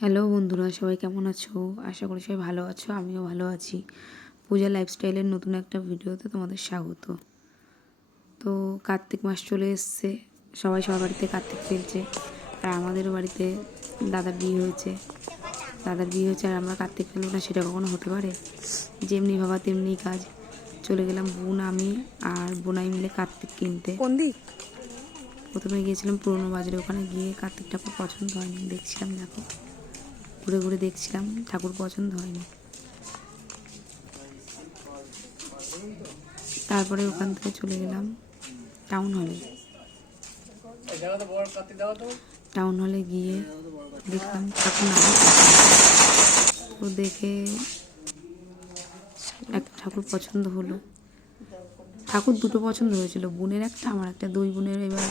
Hello বন্ধুরা, সবাই কেমন আছো? আশা করি সবাই ভালো আছো। আমিও ভালো আছি। পূজা লাইফস্টাইলের নতুন একটা ভিডিওতে তোমাদের স্বাগত। তো কার্তিক মাস চলে এসছে, সবাই সবার বাড়িতে কার্তিক ফেলছে। আর আমাদেরও বাড়িতে দাদার বিয়ে হয়েছে আর আমরা কার্তিক ফেলবো না, সেটা কখনো হতে পারে? যেমনি ভাবা তেমনি কাজ। চলে গেলাম বোন, আমি আর বোনাই মিলে কার্তিক কিনতে। কোন দিক? প্রথমে গিয়েছিলাম পুরনো বাজারে, ওখানে গিয়ে কার্তিক ঠাকুর পছন্দ হয়নি। দেখছিলাম, দেখো ঘুরে ঘুরে দেখছিলাম, ঠাকুর পছন্দ হয়নি। তারপরে ওখান থেকে চলে গেলাম টাউন হলে গিয়ে দেখলাম ঠাকুর না, তো দেখে একটা ঠাকুর পছন্দ হলো। ঠাকুর দুটো পছন্দ হয়েছিল, বোনের একটা আমার একটা, দুই বোনের। এবার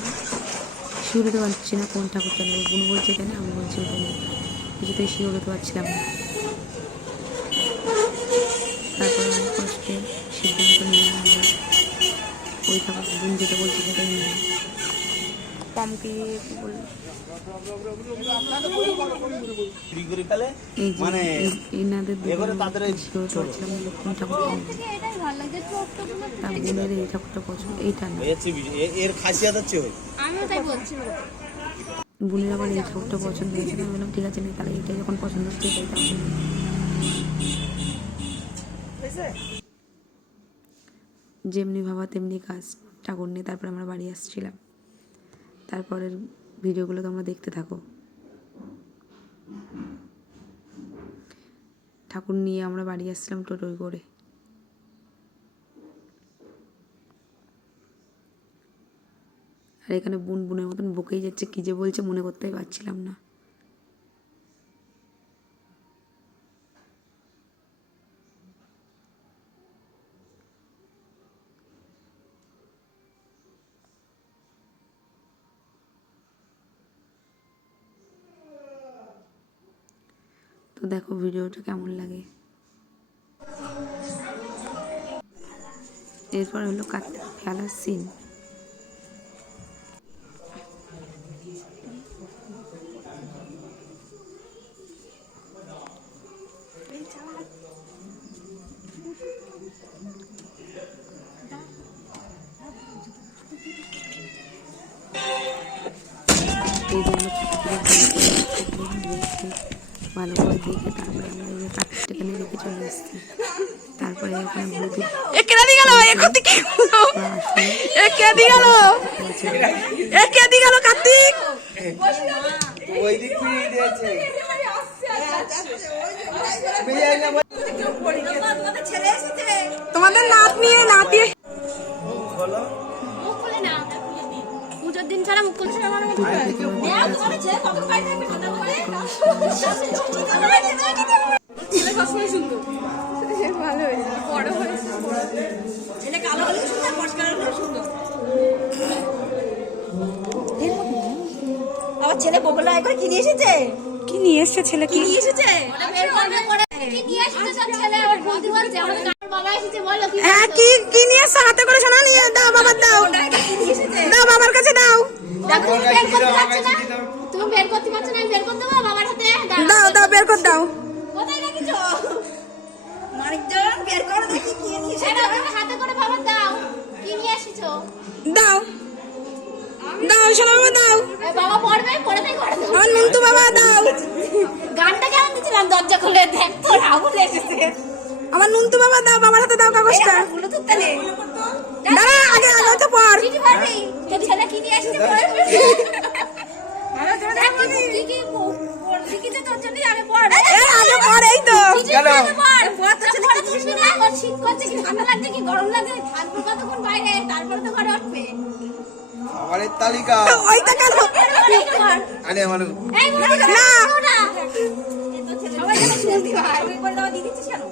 শিওর হতে পারছি না কোন ঠাকুরটা নেবো। বোন বলছে কেন, আমি বলছি ওটা নেই, কিছুতেই শিওর হতে পারছিলাম না। তারপরে অনেক কষ্টে সিদ্ধান্ত নিলাম আমরা ওই ঠাকুর, বোন যেটা বলছে সেটাই নিলাম। পামকি এনাদের শিওর হতে পারছিলাম না কোন ঠাকুরটা নেবো। তার বোনের এই ঠাকুরটা পছন্দ, এইটা না। বোনের আবার এই ঠাকুরটা পছন্দ হয়েছে, আমি বললাম ঠিক আছে, নেই তাহলে এটাই যখন পছন্দ হচ্ছে এটাই তাহলে। যেমনি ভাবা তেমনি কাজ, ঠাকুর নিয়ে তারপরে আমরা বাড়ি আসছিলাম। তারপরের ভিডিওগুলো তোমরা দেখতে থাকো। ঠাকুর নিয়ে আমরা বাড়ি আসছিলাম টোটোয় করে। আর এখানে বোন বোনের মতন বকেই যাচ্ছে, কী যে বলছে মনে করতেই পারছিলাম না। তো দেখো ভিডিওটা কেমন লাগে। এরপর হলো কার্তিক খেলার সিন। এই জন্য ভালো করে দেখে তারপরে আমরা এই কার্তিকটাকে নিয়ে রেখে চলে এসেছি। তারপরে ওখানে ব্লুটুথ কার্তিক তোমাদের নাত নিয়ে নাতি পুজোর দিন ছাড়া মুখ খুলছে না। ভালো হয়েছে, বড় হয়েছে, আমার ছেলে বগলা একবার কি নিয়ে এসেছে? কি নিয়ে এসেছে ছেলে? কি নিয়ে এসেছে? হ্যাঁ, কি নিয়ে এসেছে? হাতে করে শোনা নিয়ে দাও, বাবার দাও, দাও বাবার কাছে দাও, তুমি বের করতে পারছো না, আমি বের করতে দেবো বাবার হাতে। দাও দাও বের করে দাও। কোথায় রেখেছো? মানিকজন বের করো দেখি কি নিয়ে এসেছো। হাতে করে বাবার দাও, কি নিয়ে এসেছো? দাও দাও শোনা বাবা দাও। বাবা পড়বে, পড়ে তাই করে দাও। আমার নন্তু বাবা দাও। গানটা কেমন দিছিলাম, দরজা খুলে দেখ তো রাহুল এসেছে। আমার নন্তু বাবা দাও, বাবার হাতে দাও কাগজটা। ব্লুটুথ তালে দাঁড়া, আগে আগে তো পড়। চিঠি পারবি, তোর ছেলে কি নিয়ে এসেছে পড়বে। কি কি লিখেছে তোর জন্য, আগে পড়। আগে পড়, এই তো চলো পড়, পড়ে তুলবি না। ওর শীত করছে কি ঠান্ডা লাগছে কি গরম লাগছে, থাকবে কতক্ষণ বাইরে, তারপরে তো ঘরে উঠবে। খাবারের তালিকা ওইটা কেন? আরে আমার এই বড় না সবাই যেন শুনতে পায়। ওই করে দাও, দিয়ে দিচ্ছিস কেন?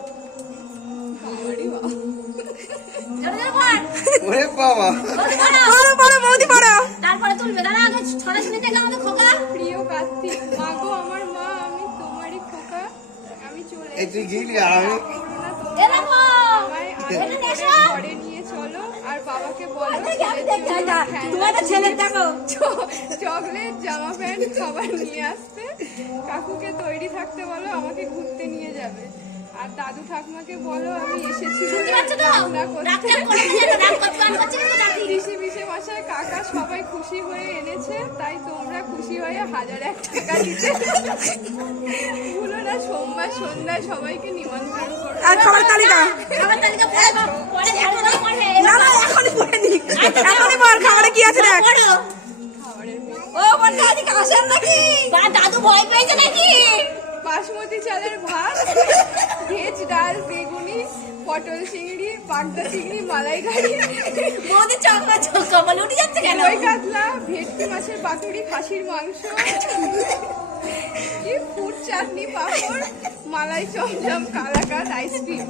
ওরে বাবা, পড়ো পড়ো বৌদি পড়ো। তারপরে তুলবে, দাঁড়া আগে ছড়া শুনে দেখে আমাদের খোকা। প্রিয় কার্তিক, মাগো আমার মা, আমি তোমারই খোকা, আমি চলে এই তুই গিলি আর আমি এ দেখো আমায় এটা দেখো, ঘরে নিয়ে চলো আর বাবাকে বলো তোমার ছেলে দেখো চকলেট, জামা প্যান্ট, খাবার নিয়ে আসতে। কাকুকে তৈরি থাকতে বলো, আমাকে ঘুরতে নিয়ে যাবে। আর দাদু ঠাকুমাকে বলো আমি এসেছি বলে রান্না করতে। পিসি পিসে মশাই কাকা সবাই খুশি হয়ে এনেছে, তাই তোমরা খুশি হয়ে 1001 টাকা দিতে ভুলো না। সোমবার সন্ধ্যায় সবাইকে নিমন্ত্রণ করো। আর খাবার তালিকা আমার তালিকা পরে দেখো না পরে। না না এখনই পড়ে নি, এখনই পড়। খাবারে কি আছে দেখ। পড়ো। খাবারের মেনু ও বন্ধু আজকে আসেন নাকি? বা দাদু ভয় পেয়েছে নাকি? বাসমতি চালের ভাত, ভেজ ডাল, বেগুনি, পটল চিংড়ি, পাগদা চিংড়ি, মালাইকারি, বৌদি চকমা বলে উঠে যাচ্ছে কেন? দই কাতলা, ভেটকি মাছের পাতুরি, খাসির মাংস, কি ফুড চাটনি, পাঁপড়, মালাই চমচম, কালাকাঁদ, আইসক্রিম।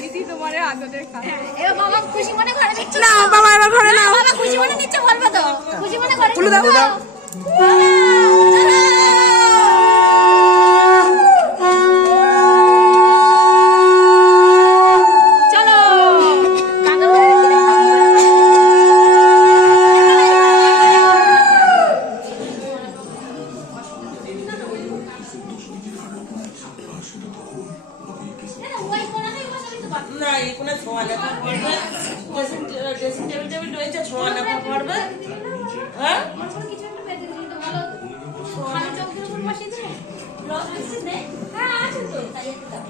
দিদি তোমার আদরের খাবার। এবার বাবা খুশি মনে ঘরে নিচ্ছ? না বাবা এবার ঘরে না নাও। বাবা খুশি মনে নিচ্ছ বলবে তো? খুশি মনে ঘরে উলু দাও। নিচ্ছ? চলো কাকা ঘরে কি ওই কোনাতে বসে তো বাকি না এখানে ছোঁয়া লেখা পড়বে, ড্রেসিং টেবিল রয়েছে, ছোঁয়া লেখা পড়বে। হ্যাঁ কিছু একটা বেঁধে দিই তো ভালো। সোহানি চৌকির উপর বসিয়ে দিলে লস হচ্ছে নেই? হ্যাঁ আছে তো, তাই একটু দাও।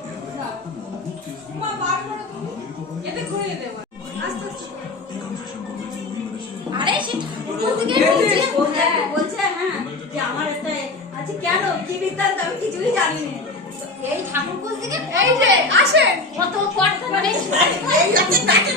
এতে ঘুরিয়ে দেবো। আরে সে ঠাকুর থেকে বলছে হ্যাঁ যে আমার একটা আছে কেন কি বৃত্তান্ত আমি কিছুই জানি না। এই ঠাকুর কোথা থেকে এই যে আসেন কত পড়তে মানে এই হচ্ছে নাটের